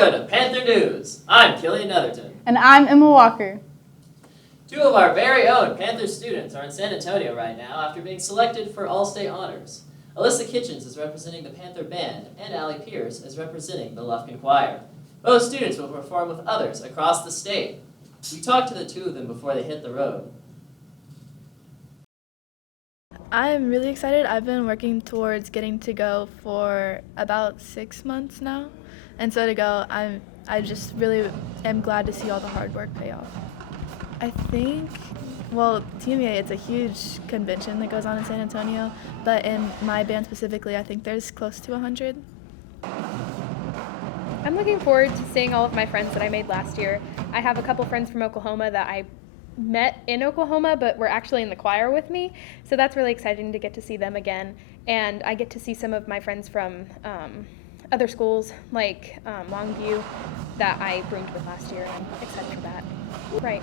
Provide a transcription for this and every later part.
Welcome to Panther News. I'm Killian Netherton. And I'm Emma Walker. Two of our very own Panther students are in San Antonio right now after being selected for All-State Honors. Alyssa Kitchens is representing the Panther Band, and Allie Pierce is representing the Lufkin Choir. Both students will perform with others across the state. We talked to the two of them before they hit the road. I'm really excited. I've been working towards getting to go for about 6 months now. And so to go, I just really am glad to see all the hard work pay off. I think, well, TMEA, it's a huge convention that goes on in San Antonio, but in my band specifically, I think there's close to 100. I'm looking forward to seeing all of my friends that I made last year. I have a couple friends from Oklahoma that I met in Oklahoma, but were actually in the choir with me, so that's really exciting to get to see them again. And I get to see some of my friends from other schools, like Longview, that I roomed with last year, and I'm excited for that. Right.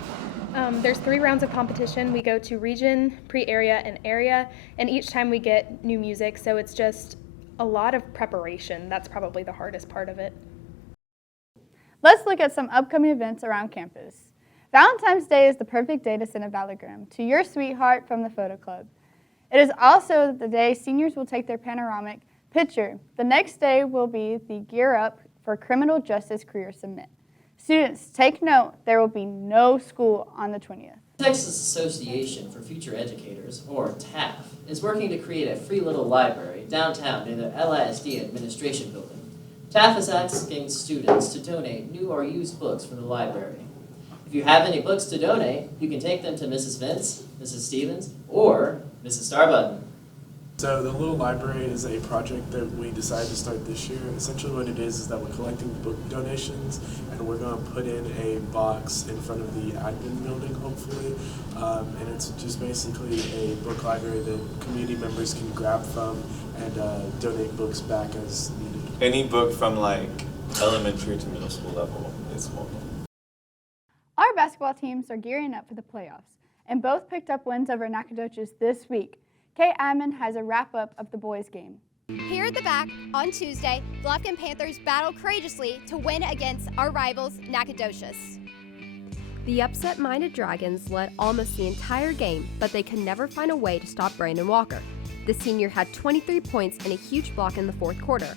There's 3 rounds of competition. We go to region, pre-area, and area, and each time we get new music, so it's just a lot of preparation. That's probably the hardest part of it. Let's look at some upcoming events around campus. Valentine's Day is the perfect day to send a valogram to your sweetheart from the photo club. It is also the day seniors will take their panoramic picture. The next day will be the Gear Up for Criminal Justice Career Summit. Students, take note, there will be no school on the 20th. Texas Association for Future Educators, or TAF, is working to create a free little library downtown near the LISD Administration Building. TAF is asking students to donate new or used books for the library. If you have any books to donate, you can take them to Mrs. Vince, Mrs. Stevens, or Mrs. Starbutton. So the little library is a project that we decided to start this year. Essentially what it is that we're collecting book donations, and we're going to put in a box in front of the admin building, hopefully. And it's just basically a book library that community members can grab from and donate books back as needed. Any book from like elementary to middle school level is welcome. Our basketball teams are gearing up for the playoffs, and both picked up wins over Nacogdoches this week. Kate Adman has a wrap-up of the boys' game. Here at the back, on Tuesday, the Lufkin Panthers battled courageously to win against our rivals, Nacogdoches. The upset-minded Dragons led almost the entire game, but they could never find a way to stop Brandon Walker. The senior had 23 points and a huge block in the fourth quarter.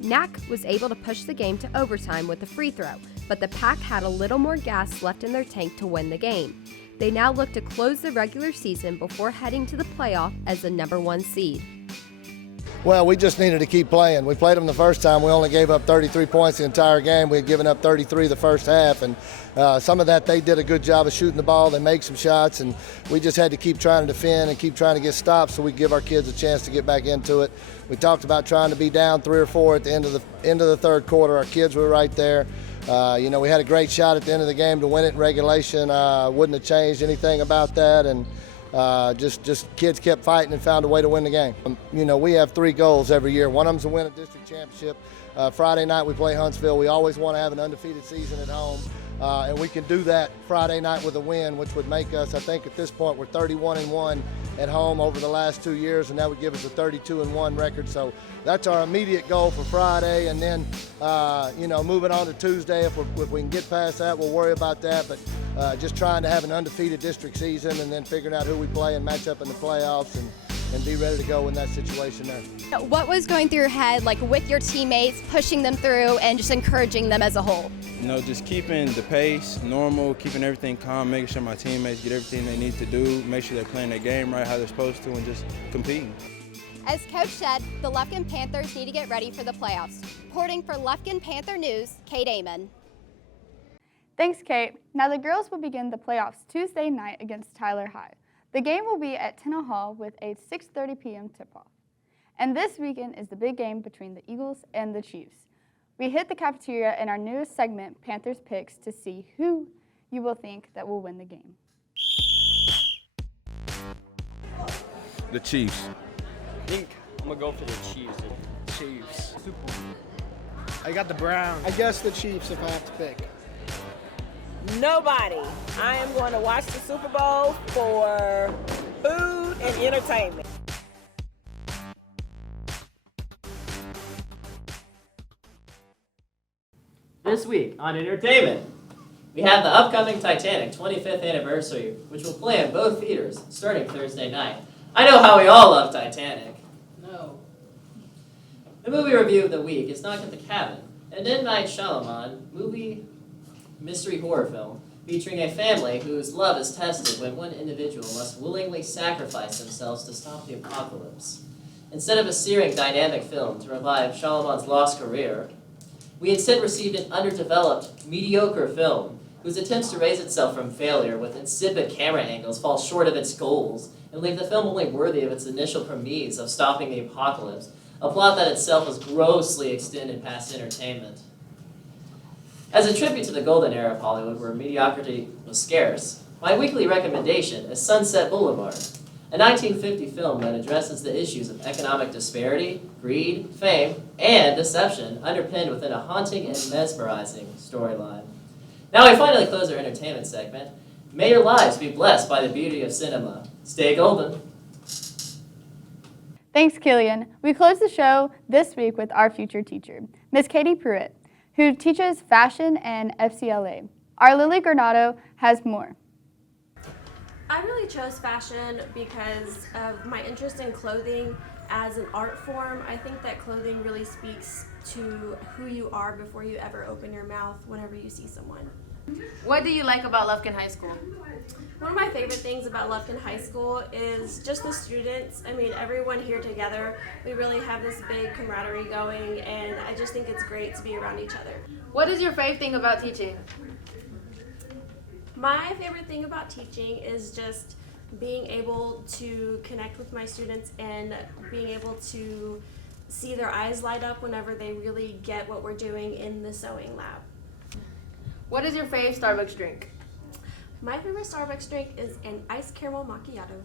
Nac was able to push the game to overtime with a free throw, but the Pack had a little more gas left in their tank to win the game. They now look to close the regular season before heading to the playoff as the #1 seed. Well, we just needed to keep playing. We played them the first time. We only gave up 33 points the entire game. We had given up 33 the first half, and some of that they did a good job of shooting the ball. They made some shots, and we just had to keep trying to defend and keep trying to get stops so we give our kids a chance to get back into it. We talked about trying to be down 3 or 4 at the end of the third quarter. Our kids were right there. We had a great shot at the end of the game to win it in regulation. Wouldn't have changed anything about that, and just kids kept fighting and found a way to win the game. We have 3 goals every year. One of them's to win a district championship. Friday night we play Huntsville. We always want to have an undefeated season at home, and we can do that Friday night with a win, which would make us, I think at this point, we're 31-1 at home over the last 2 years, and that would give us a 32-1 record. So that's our immediate goal for Friday, and then moving on to Tuesday, if we can get past that, we'll worry about that. But just trying to have an undefeated district season, and then figuring out who we play and match up in the playoffs, and be ready to go in that situation there. What was going through your head, like with your teammates, pushing them through and just encouraging them as a whole? Just keeping the pace normal, keeping everything calm, making sure my teammates get everything they need to do, make sure they're playing their game right, how they're supposed to, and just competing. As Coach said, the Lufkin Panthers need to get ready for the playoffs. Reporting for Lufkin Panther News, Kate Amon. Thanks, Kate. Now the girls will begin the playoffs Tuesday night against Tyler High. The game will be at Tenna Hall with a 6:30 p.m. tip-off. And this weekend is the big game between the Eagles and the Chiefs. We hit the cafeteria in our newest segment, Panthers Picks, to see who you will think that will win the game. The Chiefs. I think I'm going to go for the Chiefs. Chiefs. I got the Browns. I guess the Chiefs if I have to pick. Nobody. I am going to watch the Super Bowl for food and entertainment. This week on entertainment, we have the upcoming Titanic 25th anniversary, which will play in both theaters starting Thursday night. I know how we all love Titanic. No. The movie review of the week is Knock at the Cabin, an M. Night Shyamalan movie mystery horror film featuring a family whose love is tested when one individual must willingly sacrifice themselves to stop the apocalypse. Instead of a searing, dynamic film to revive Shyamalan's lost career, we instead received an underdeveloped, mediocre film whose attempts to raise itself from failure with insipid camera angles fall short of its goals and leave the film only worthy of its initial premise of stopping the apocalypse, a plot that itself was grossly extended past entertainment. As a tribute to the golden era of Hollywood where mediocrity was scarce, my weekly recommendation is Sunset Boulevard, a 1950 film that addresses the issues of economic disparity, greed, fame, and deception underpinned within a haunting and mesmerizing storyline. Now we finally close our entertainment segment. May your lives be blessed by the beauty of cinema. Stay golden. Thanks, Killian. We close the show this week with our future teacher, Miss Katie Pruitt, who teaches fashion and FCLA. Our Lily Granado has more. I really chose fashion because of my interest in clothing as an art form. I think that clothing really speaks to who you are before you ever open your mouth whenever you see someone. What do you like about Lufkin High School? One of my favorite things about Lufkin High School is just the students. I mean, everyone here together, we really have this big camaraderie going, and I just think it's great to be around each other. What is your favorite thing about teaching? My favorite thing about teaching is just being able to connect with my students and being able to see their eyes light up whenever they really get what we're doing in the sewing lab. What is your favorite Starbucks drink? My favorite Starbucks drink is an iced caramel macchiato.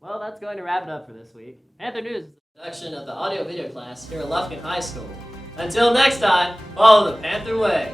Well, that's going to wrap it up for this week. Panther News is a production of the audio video class here at Lufkin High School. Until next time, follow the Panther way.